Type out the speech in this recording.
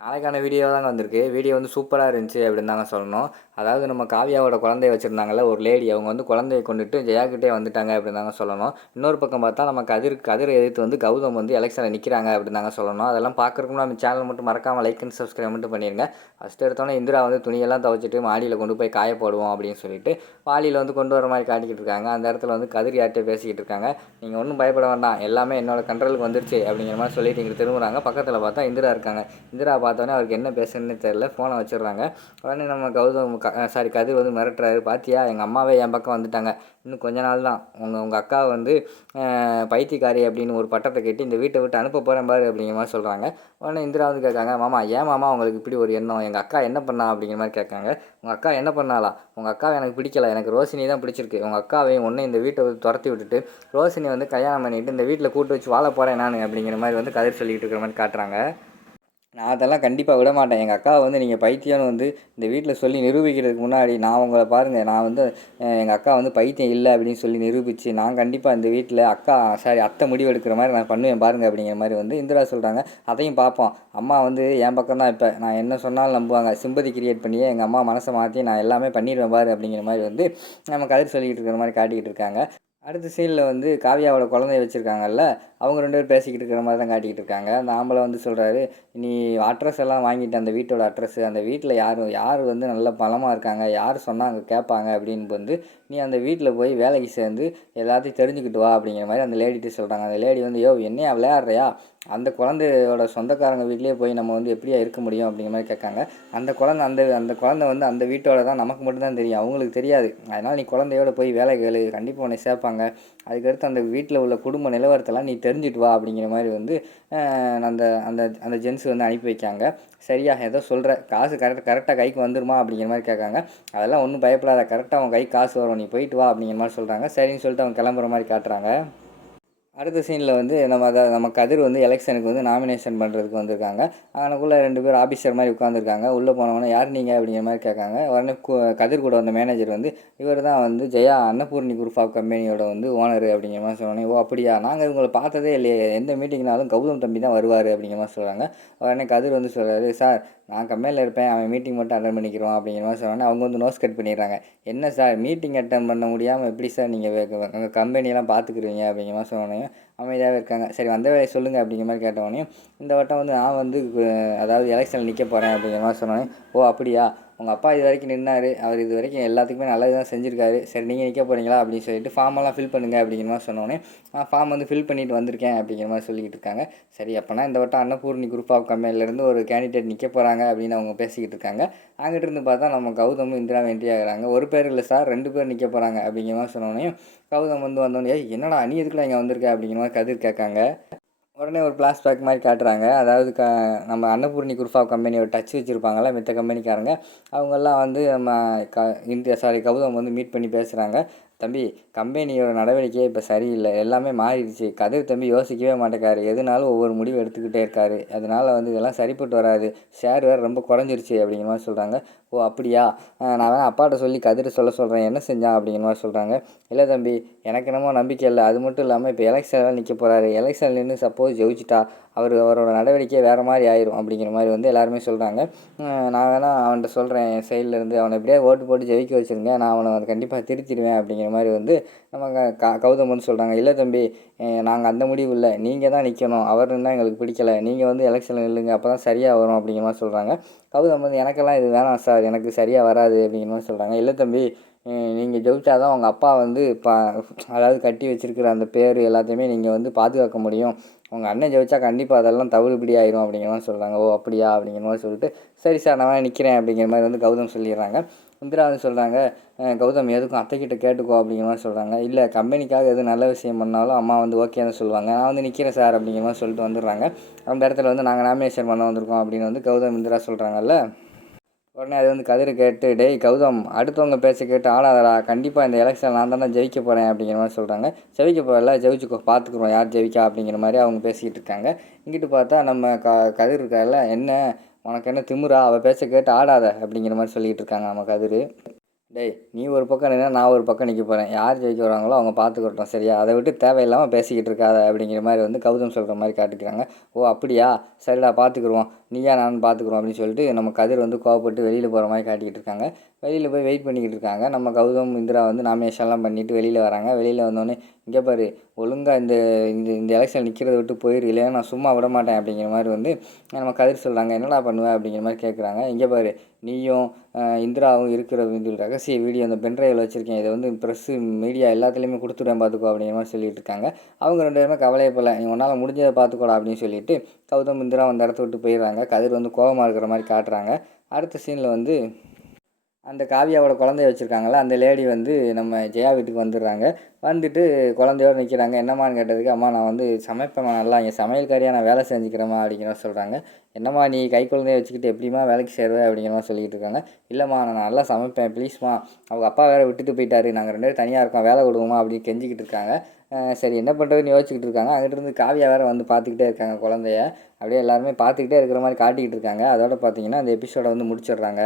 நாளைக்கான வீடியோ தாங்க வந்திருக்கு. வீடியோ வந்து சூப்பரா இருந்துச்சு அப்படின்னு தாங்க சொல்லணும். அதாவது நம்ம காவியாவோட குழந்தைய வச்சிருந்தாங்கல்ல ஒரு லேடி. அவங்க வந்து குழந்தைய கொண்டுட்டு ஜெயாகிட்டே வந்துட்டாங்க அப்படின்னு தாங்க சொல்லணும். இன்னொரு பக்கம் பார்த்தா நம்ம கதிரை எதிர்த்து வந்து கௌதம் வந்து எலெக்ஷனில் நிற்கிறாங்க அப்படின்னு தாங்க சொல்லணும். அதெல்லாம் பார்க்கறதுக்கு நம்ம சேனல் மட்டும் மறக்காமல் லைக் அண்ட் சப்ஸ்கிரைப் மட்டும் பண்ணிடுங்க. ஃபஸ்ட்டு எடுத்தோன்னே இந்திரா வந்து துணியெல்லாம் துவைச்சிட்டு மாடியில் கொண்டு போய் காய போடுவோம் அப்படின்னு சொல்லிட்டு வாளியில் வந்து கொண்டு வர மாதிரி காட்டிக்கிட்டு இருக்காங்க. அந்த இடத்துல வந்து கதிர் யார்கிட்ட பேசிக்கிட்டு இருக்காங்க. நீங்கள் ஒன்றும் பயப்பட வேண்டாம், எல்லாமே என்னோட கண்ட்ரோலுக்கு வந்துருச்சு அப்படிங்கிற மாதிரி சொல்லிட்டு இங்கே திரும்புகிறாங்க. பக்கத்தில் பார்த்தா இந்திரா இருக்காங்க. இந்திரா பார்த்தோன்னே அவருக்கு என்ன பேசுன்னு தெரியல, ஃபோனை வச்சிடுறாங்க. உடனே நம்ம கதிர் வந்து மிரட்டுறாரு. பாத்தியா, எங்கள் அம்மாவே என் பக்கம் வந்துட்டாங்க, இன்னும் கொஞ்ச நாள் தான் உங்கள் அக்கா வந்து பைத்தியக்காரி அப்படின்னு ஒரு பட்டத்தை கட்டி இந்த வீட்டை விட்டு அனுப்ப போகிறேன் பாரு அப்படிங்கிற மாதிரி சொல்கிறாங்க. உடனே இந்திரா வந்து கேட்காங்க, மாமா ஏன் மாமா உங்களுக்கு இப்படி ஒரு எண்ணம், எங்கள் அக்கா என்ன பண்ணா அப்படிங்கிற மாதிரி கேட்காங்க. உங்கள் அக்கா என்ன பண்ணாலா? உங்கள் அக்காவை எனக்கு பிடிக்கல, எனக்கு ரோஷினி தான் பிடிச்சிருக்கு. உங்கள் அக்காவையும் ஒன்று இந்த வீட்டை துரத்தி விட்டுட்டு ரோஷினி வந்து கல்யாணம் பண்ணிட்டு இந்த வீட்டில் கூட்டு வச்சு வாழ போகிறேன் நான் அப்படிங்கிற மாதிரி வந்து கதிர் சொல்லிக்கிட்டு இருக்கிற மாதிரி காட்டுறாங்க. நான் அதெல்லாம் கண்டிப்பாக விட மாட்டேன். எங்கள் அக்காவை வந்து நீங்கள் பைத்தியம்னு வந்து இந்த வீட்டில் சொல்லி நிரூபிக்கிறதுக்கு முன்னாடி நான் உங்களை பாருங்கள், நான் வந்து எங்கள் அக்கா வந்து பைத்தியம் இல்லை அப்படின்னு சொல்லி நிரூபித்து நான் கண்டிப்பாக இந்த வீட்டில் அத்தை முடிவு எடுக்கிற மாதிரி நான் பண்ணுவேன் பாருங்கள் அப்படிங்கிற மாதிரி வந்து இந்திரா சொல்கிறாங்க. அதையும் பார்ப்போம். அம்மா வந்து என் பக்கம் தான், இப்போ நான் என்ன சொன்னாலும் நம்புவாங்க. சிம்பதி கிரியேட் பண்ணியே எங்கள் அம்மா மனசை மாற்றி நான் எல்லாமே பண்ணிடுவேன் பாரு அப்படிங்கிற மாதிரி வந்து நம்ம கதிர் சொல்லிக்கிட்டு இருக்கிற மாதிரி காட்டிக்கிட்டு இருக்காங்க. அடுத்த சீனில் வந்து காவியாவோட குழந்தைய வச்சுருக்காங்கல்ல, அவங்க 2 பேரும் பேசிக்கிட்டு இருக்கிற மாதிரி தான் காட்டிக்கிட்டு இருக்காங்க. அந்த ஆம்பளை வந்து சொல்கிறாரு, நீ அட்ரஸ் எல்லாம் வாங்கிட்டு அந்த வீட்டோட அட்ரஸ்ஸு, அந்த வீட்டில் யார் வந்து நல்ல பலமாக இருக்காங்க, யார் சொன்னால் அங்கே கேட்பாங்க அப்படின்னு வந்து நீ அந்த வீட்டில் போய் வேலைக்கு சேர்ந்து எல்லாத்தையும் தெரிஞ்சுக்கிட்டு வா அப்படிங்கிற மாதிரி அந்த லேடிகிட்ட சொல்கிறாங்க. அந்த லேடி வந்து, யோ என்னையா விளையாடுறியா, அந்த குழந்தையோட சொந்தக்காரங்க வீட்லேயே போய் நம்ம வந்து எப்படியா இருக்க முடியும் அப்படிங்கிற மாதிரி கேட்காங்க. அந்த குழந்தை வந்து அந்த வீட்டோட தான், நமக்கு மட்டும்தான் தெரியும், அவங்களுக்கு தெரியாது. அதனால் நீ குழந்தையோட போய் வேலை கேளு, கண்டிப்பாக உன்னை சேர்ப்பாங்க. அதுக்கடுத்து அந்த வீட்டில் உள்ள குடும்ப நிலவரத்தெல்லாம் நீ தெரிஞ்சுட்டு வா அப்படிங்கிற மாதிரி வந்து அந்த அந்த அந்த ஜென்ஸ் வந்து அனுப்பி வைக்காங்க. சரியா, ஏதோ சொல்கிற காசு கரெக்டாக கைக்கு வந்துருமா அப்படிங்கிற மாதிரி கேட்காங்க. அதெல்லாம் ஒன்றும் பயப்படாத, கரெக்டாக அவன் கைக்கு காசு வரும், நீ போயிட்டு வா அப்படிங்கிற மாதிரி சொல்கிறாங்க. சரின்னு சொல்லிட்டு அவங்க கிளம்புற மாதிரி காட்டுறாங்க. அடுத்த சீனில் வந்து நம்ம கதிர் வந்து எலெக்ஷனுக்கு வந்து நாமினேஷன் பண்ணுறதுக்கு வந்திருக்காங்க. அங்கனக்குள்ளே 2 பேர் ஆஃபீஸர் மாதிரி உட்காந்துருக்காங்க. உள்ளே போனவொடனே யார் நீங்கள் அப்படிங்கிற மாதிரி கேட்காங்க. உடனே கதிர் கூட வந்த மேனேஜர் வந்து, இவர் தான் வந்து ஜெயா அன்னபூர்ணி குரூப் ஆஃப் கம்பெனியோட வந்து ஓனர் அப்படிங்கிற மாதிரி சொன்னோன்னே, ஓ அப்படியா, நாங்கள் இவங்களை பார்த்ததே இல்லையே, எந்த மீட்டிங்னாலும் கௌதம் தம்பி தான் வருவார் அப்படிங்கிற மாதிரி சொல்கிறாங்க. உடனே கதிர் வந்து சொல்கிறாரு, சார் நான் கம்பெனியில் இருப்பேன், அவன் மீட்டிங் மட்டும் அட்டன் பண்ணிக்கிறோம் அப்படிங்கிற மாதிரி சொன்னோன்னே அவங்க வந்து நோஸ் கட் பண்ணிடுறாங்க. என்ன சார் மீட்டிங் அட்டன் பண்ண முடியாமல் எப்படி சார் நீங்கள் எங்கள் கம்பெனியெல்லாம் பார்த்துக்குருவீங்க அப்படிங்கிற மாதிரி சொன்னோன்னே அமைதியாகவே இருக்காங்க. சரி வந்த வேலையை சொல்லுங்கள் அப்படிங்கிற மாதிரி கேட்டவொடனே, இந்த வட்டம் வந்து நான் வந்து அதாவது எலெக்ஷனில் நிற்க போகிறேன் அப்படிங்கிற மாதிரி சொன்னோன்னே, ஓ அப்படியா, உங்கள் அப்பா இது வரைக்கும் நின்னார், அவர் இது வரைக்கும் எல்லாத்துக்குமே நல்லது தான் செஞ்சுருக்காரு, சரி நீங்கள் நிற்க போகிறீங்களா அப்படின்னு சொல்லிட்டு ஃபார்மெல்லாம் ஃபில் பண்ணுங்கள் அப்படிங்கிற மாதிரி சொன்னோன்னே, ஃபார்ம் வந்து ஃபில் பண்ணிட்டு வந்திருக்கேன் அப்படிங்கிற மாதிரி சொல்லிக்கிட்டு இருக்காங்க. சரி அப்போனா இந்த வட்டம் அன்னபூர்ணி குரூப் ஆஃப் கம்பெனிலேருந்து ஒரு கேண்டிடேட் நிற்க போகிறாங்க அப்படின்னு அவங்க பேசிக்கிட்டு இருக்காங்க. அங்கிட்டு இருந்து பார்த்தா நம்ம கௌதமும் இந்திராவும் என்ட்ரி ஆகிறாங்க. ஒரு பேர் இல்லை சார், 2 பேர் நிற்க போகிறாங்க அப்படிங்கிற மாதிரி சொன்னோன்னே கௌதம் வந்து வந்தோடனே, என்னடா நீ எதுக்குடா இங்கே வந்திருக்க அப்படிங்கிற மாதிரி கதிர் கேட்காங்க. உடனே ஒரு ஃப்ளாஷ்பேக் மாதிரி காட்டுறாங்க. அதாவது நம்ம அன்னபூர்ணி குரூப் ஆஃப் கம்பெனியோட டச் வச்சுருப்பாங்கள்ல மித்த கம்பெனிக்காரங்க, அவங்கெல்லாம் வந்து நம்ம கௌதம் வந்து மீட் பண்ணி பேசுகிறாங்க. தம்பி, கம்பெனியோட நடவடிக்கையே இப்போ சரியில்லை, எல்லாமே மாறிடுச்சு. கதிர் தம்பி யோசிக்கவே மாட்டேக்காரு, எதுனாலும் ஒவ்வொரு முடிவு எடுத்துக்கிட்டே இருக்காரு, அதனால் வந்து இதெல்லாம் சரிப்பட்டு வராது, ஷேர் வேறு ரொம்ப குறைஞ்சிருச்சு அப்படிங்கிற மாதிரி சொல்கிறாங்க. ஓ அப்படியா, நான் வேணா அப்பாட்ட சொல்லி கதிரை சொல்கிறேன், என்ன செஞ்சான் அப்படிங்கிற மாதிரி சொல்கிறாங்க. இல்லை தம்பி, எனக்கு என்னமோ நம்பிக்கை இல்லை. அது மட்டும் இல்லாமல் இப்போ எலெக்ஷனில் நிற்க போகிறாரு, எலெக்ஷன் நின்று சப்போஸ் ஜெயிச்சிட்டா அவரோட நடவடிக்கை வேறு மாதிரி ஆயிரும் அப்படிங்கிற மாதிரி வந்து எல்லாருமே சொல்கிறாங்க. நான் வேணா அவன்கிட்ட சொல்கிறேன், என் சைட்லேருந்து அவனை எப்படியே ஓட்டு போட்டு ஜெயிக்க வச்சுருங்க, நான் அவனை கண்டிப்பாக திருத்திடுவேன் அப்படிங்கிற மாதிரி வந்து நம்ம கௌதம் வந்து சொல்கிறாங்க. இல்லை தம்பி, நாங்கள் அந்த முடிவு இல்லை, நீங்கள் தான் நிற்கணும், அவருன்னா எங்களுக்கு பிடிக்கலை, நீங்கள் வந்து எலெக்ஷனில் நில்லுங்க, அப்போ தான் சரியாக வரும் அப்படிங்கிற மாதிரி சொல்கிறாங்க. கௌதம் வந்து எனக்கெல்லாம் இது வேணாம் சார், எனக்கு சரியாக வராது அப்படிங்கிற மாதிரி சொல்கிறாங்க. இல்லை தம்பி, நீங்கள் ஜெயிச்சா தான் உங்கள் அப்பா வந்து அதாவது கட்டி வச்சுருக்கிற அந்த பேர் எல்லாத்தையுமே நீங்கள் வந்து பாதுகாக்க முடியும், உங்கள் அண்ணன் ஜெயிச்சா கண்டிப்பாக அதெல்லாம் தவிடுபடி ஆயிரும் அப்படிங்கிற மாதிரி சொல்கிறாங்க. ஓ அப்படியா அப்படிங்கிற மாதிரி சொல்லிட்டு, சரி சார் நான் நிற்கிறேன் அப்படிங்கிற மாதிரி வந்து கௌதம் சொல்லிடுறாங்க. இந்திரா வந்து சொல்கிறாங்க, கௌதம் எதுக்கும் அத்தைக்கிட்ட கேட்டுக்கோ அப்படிங்கிற மாதிரி சொல்கிறாங்க. இல்லை கம்பெனிக்காக எது நல்ல விஷயம் பண்ணாலும் அம்மா வந்து ஓகேன்னு சொல்லுவாங்க, நான் வந்து நிற்கிறேன் சார் அப்படிங்கிற மாதிரி சொல்லிட்டு வந்துடுறாங்க. அந்த இடத்துல வந்து நாங்கள் நாமினேஷன் பண்ண வந்திருக்கோம் அப்படின்னு வந்து கௌதம் இந்திரா சொல்கிறாங்கல்ல. உடனே அது வந்து கதிர் கேட்டு, டேய் கௌதம், அடுத்தவங்க பேச்ச கேட்டு ஆடாதடா, கண்டிப்பாக இந்த எலெக்ஷன் நான் தானே ஜெயிக்க போகிறேன் அப்படிங்கிற மாதிரி சொல்கிறாங்க. ஜெயிக்க போகிறல, ஜெயிச்சுக்கோ, பார்த்துக்குறோம் யார் ஜெயிக்கா அப்படிங்கிற மாதிரி அவங்க பேசிக்கிட்டு இருக்காங்க. இங்கிட்டு பார்த்தா நம்ம கதிர் இருக்கார்ல, என்ன உனக்கு என்ன திமிரா, அவள் பேச்ச கேட்டு ஆடாத அப்படிங்கிற மாதிரி சொல்லிக்கிட்டு இருக்காங்க நம்ம கதிர். டேய் நீ ஒரு பக்கம் நின்னா நான் ஒரு பக்கம் நிற்க போகிறேன், யார் ஜெயிக்க வராங்களோ அவங்க பார்த்துக்கிட்டோம் சரியா, அதை விட்டு தேவையில்லாமல் பேசிக்கிட்டு இருக்காத அப்படிங்கிற மாதிரி வந்து கௌதம் சொல்கிற மாதிரி காட்டிக்கிறாங்க. ஓ அப்படியா, சரிடா பார்த்துக்குருவோம், நீயா நான் பார்த்துக்குறோம் அப்படின்னு சொல்லிட்டு நம்ம கதிர் வந்து கோவப்பட்டு வெளியில் போகிற மாதிரி காட்டிக்கிட்டு இருக்காங்க. வெளியில் போய் வெயிட் பண்ணிக்கிட்டு இருக்காங்க. நம்ம கௌதம் இந்திரா வந்து நாமினேஷன்லாம் பண்ணிவிட்டு வெளியில் வராங்க. வெளியில் வந்தோடனே இங்கே பாரு ஒழுங்காக இந்த இந்த இந்த எலெக்ஷன் நிற்கிறத விட்டு போயிரு, இல்லைன்னா நான் சும்மா விட மாட்டேன் அப்படிங்கிற மாதிரி வந்து நம்ம கதிர் சொல்கிறாங்க. என்னடா பண்ணுவேன் அப்படிங்கிற மாதிரி கேட்குறாங்க. இங்கே பாரு நீயும் இந்திராவும் இருக்கிற ரகசிய வீடியோ அந்த பென்ட்ரைவில் வச்சுருக்கேன், இதை வந்து ப்ரெஸ்ஸு மீடியா எல்லாத்துலேயுமே கொடுத்துடுவேன் பார்த்துக்கோ அப்படிங்கிற மாதிரி சொல்லிட்டு இருக்காங்க. அவங்க 2 பேருமே கவலையப்படல, நீ உன்னால் முடிஞ்சதை பார்த்துக்கோடா அப்படின்னு சொல்லிட்டு கௌதம் இந்திரா அந்த இடத்த விட்டு போயிடுறாங்க. கதிர் வந்து கோபமாக இருக்கிற மாதிரி காட்டுறாங்க. அடுத்த சீனில் வந்து அந்த காவியாவோட குழந்தைய வச்சுருக்காங்கள்ல, அந்த லேடி வந்து நம்ம ஜெயா வீட்டுக்கு வந்துடுறாங்க. வந்துட்டு குழந்தையோடு நிற்கிறாங்க. என்னம்மான்னு கேட்டதுக்கு, அம்மா நான் வந்து சமைப்பேம்மா நல்லா, இங்கே சமையல்காரியாக நான் வேலை செஞ்சுக்கிறேம்மா அப்படிங்கிற மாதிரி சொல்கிறாங்க. என்னம்மா நீ கை குழந்தைய வச்சுக்கிட்டு எப்படிம்மா வேலைக்கு சேருவேன் அப்படிங்கிற மாதிரி சொல்லிக்கிட்டு இருக்காங்க. இல்லைம்மா நான் நல்லா சமைப்பேன் ப்ளீஸ்மா, அவங்க அப்பா வேறு விட்டுட்டு போயிட்டாரு, நாங்கள் 2 பேரும் தனியாக இருக்கோம், வேலை கொடுங்கம்மா அப்படின்னு கெஞ்சிக்கிட்டு இருக்காங்க. சரி என்ன பண்ணுறதுன்னு யோசிச்சுக்கிட்டு இருக்காங்க. அங்கிட்டிருந்து காவியா வேறு வந்து பார்த்துக்கிட்டே இருக்காங்க குழந்தைய. அப்படியே எல்லாருமே பார்த்துக்கிட்டே இருக்கிற மாதிரி காட்டிக்கிட்டு இருக்காங்க. அதோட பார்த்தீங்கன்னா அந்த எபிசோடை வந்து முடிச்சிடுறாங்க.